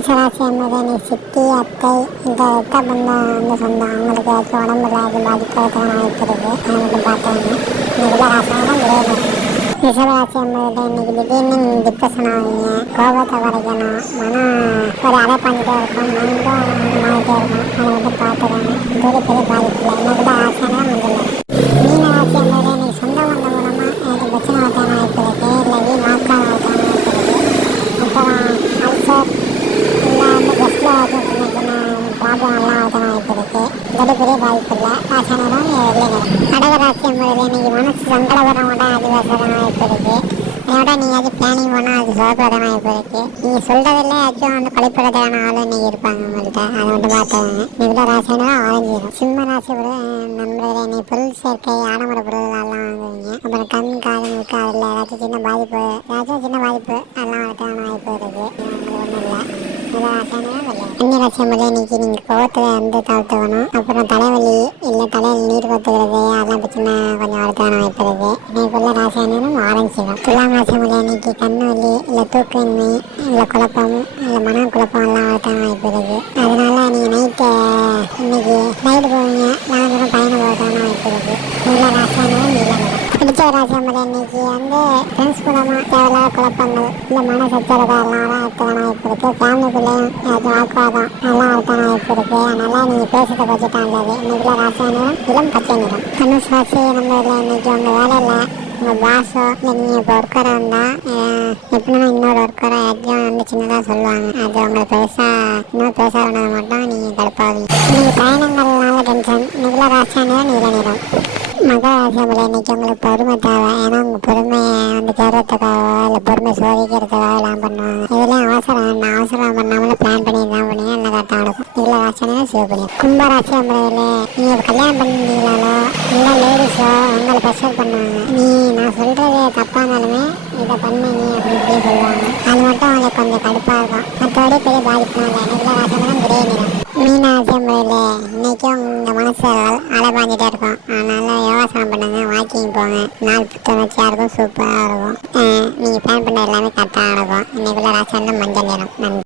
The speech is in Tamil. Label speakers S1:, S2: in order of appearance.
S1: மேஷராசி என்பது நீ சித்தி அத்தை இந்த ரத்த பந்தம் வந்து சொந்தம் அவங்களுக்கு ஏதாச்சும் உடம்புல அது பாதிக்கிறதுக்கான வாய்ப்பு அவங்களுக்கு பார்த்தாங்க இன்னைக்கு ராசியான விரைவில் ரிஷபராசி என்பது இன்னைக்கு திடீர்னு டிப்ரெஷன் ஆகுங்க கோபத்தை குறைக்கணும் மனம் ஒரு அலைப்பாஞ்சிட்டே இருக்கும் மைண்டும் மாறிட்டே இருக்கும் அதை மட்டும் பார்த்துக்கோங்க பெரிய பெரிய பாதிப்பு இல்லை இன்னைக்கு தான் ஆசைனா முடியல மீன ராசி என்பது இன்னைக்கு சொந்த பந்தம் மூலமாக எனக்கு பிரச்சனை வரத்தான வாய்ப்பு இருக்கு இல்லை வீண் வாக்காக வரத்தான வாய்ப்பு இருக்கு அப்புறம் அல்சர் இல்லை வந்து ட்ரெஸ்ஸில் ஏதாச்சும் சின்ன சின்ன ப்ராப்ளம் வாய்ப்பு இருக்கு இது பெரிய பாதிப்பு. இல்லை ராசியான இல்லைங்க கடகராசி என்பது இன்னைக்கு மனசு சங்கடபரம் அதிவசரம் வாய்ப்பு இருக்கு அதோட நீங்கள் அது பிளானிங் பண்ணால் அது சொதப்பதான வாய்ப்பு இருக்கு நீங்கள் சொல்கிறதில்ல ஏதாச்சும் வந்து கழிப்பறதுக்கான ஆள் இன்னைக்கு இருப்பாங்க உங்கள்கிட்ட அதை மட்டும் பார்த்துக்கோங்க இவ்வளோ ராசினா ஆரஞ்சிடும் சிம்ம ராசி ஒரு நண்பர்களே நீ பொருள் சேர்க்கை ஆடம்பர பொருள்லாம் வாங்குவீங்க அப்புறம் கண் காது மூக்கு அதில் ஏதாச்சும் சின்ன பாதிப்பு ஏதாச்சும் சின்ன பாதிப்பு அதெல்லாம் வரதுக்கான வாய்ப்பு இருக்குது ஒன்றும் இல்லை கன்னிராசியம் இன்னைக்கு நீங்கள் கோவத்தில் வந்து தாழ்த்துக்கணும் அப்புறம் தலைவலி இல்லை தலையில் நீர் கொத்துக்கிறது அதெல்லாம் பிரச்சனை கொஞ்சம் வரதுக்கான வாய்ப்பு இருக்கு. இன்னைக்குள்ள ராசியானும் ஆரஞ்சிடும் துலாம் ராசி ராசியம் இன்னைக்கு கண்ணு வலி இல்லை தூக்கமின்மை இல்லை குழப்பம் இல்லை மன குழப்பம் எல்லாம் வரதுக்கான வாய்ப்பு அதனால நீங்கள் நைட்டு இன்னைக்கு நைட்டு போவீங்க. நாலு தூரம் பயணம் போகிறதுக்கான வாய்ப்பு இருக்கு. இல்லை ராசியானும் இல்லை பிடிச்ச ராசியம் இன்னைக்கு வந்து ஃப்ரெண்ட்ஸ் மூலமாக தேவையில்லாத குழப்பங்கள். இல்லை மன ஃபேமிலிக்குள்ளேயும் ஏதாச்சும் வாக்குவாதம் எல்லாம் நீங்கள் இன்னைக்குள்ள ராசியானும் இளம் பச்சை நிறம். தனுஷ் ராசி இன்னைக்கு உங்கள் வேலையில் உங்கள் பாஸோ இல்லை நீங்கள் இப்போ ஒர்க்கராக இருந்தால் எப்படின்னா இன்னொரு ஒர்க்கரை யாரையும் வந்து சின்னதாக சொல்லுவாங்க. அது உங்களை பெருசாக இன்னும் பெருசாக மட்டும் நீங்கள் கடுப்பாவீங்க. பயணங்கள்னால டென்ஷன் நீல நிறம். மக ராசியமில்லை இன்னைக்கு உங்களுக்கு பொறுமை தேவை. ஏன்னா உங்கள் பொறுமையை வந்து தேடுறதுக்காக இல்லை பொறுமை சோதிக்கிறதுக்காக எல்லாம் பண்ணுவாங்க. இதெல்லாம் அவசரம். நான் அவசரம் பண்ணாமலும் பிளான் பண்ணி தான் பண்ணீங்க நல்லா கரெக்டாக நடக்கும் இதில் ராசியான சிவபுரி கும்ப ராசி அம்பளையில் நீங்கள் கல்யாணம் பண்ணிட்டீங்களாலோ இல்லை லேடிஸோ உங்களை ப்ரெஷர் பண்ணுவாங்க. நீ நான் சொல்கிறது தப்பானாலுமே இருந்தாலுமே இதை பண்ணு நீ சொல்லுவாங்க. அது மட்டும் அவங்களுக்கு கொஞ்சம் கடுப்பாக இருக்கும். மற்றபடி பெரிய இல்லை இதில் கிரே நிறம் மீனாட்சி முறையில் இன்றைக்கும் இந்த மனசு அலைபாஞ்சிட்டே இருக்கும். அதனால் யோகாசனம் பண்ணுங்க வாக்கிங் போங்க. நாள் புத்துணர்ச்சியாக இருக்கும் சூப்பராக இருக்கும். நீங்கள் பிளான் பண்ண எல்லாமே கரெக்டாக இருக்கும். இன்றைக்குள்ள ராசியான மஞ்சள் நிறம். நன்றி.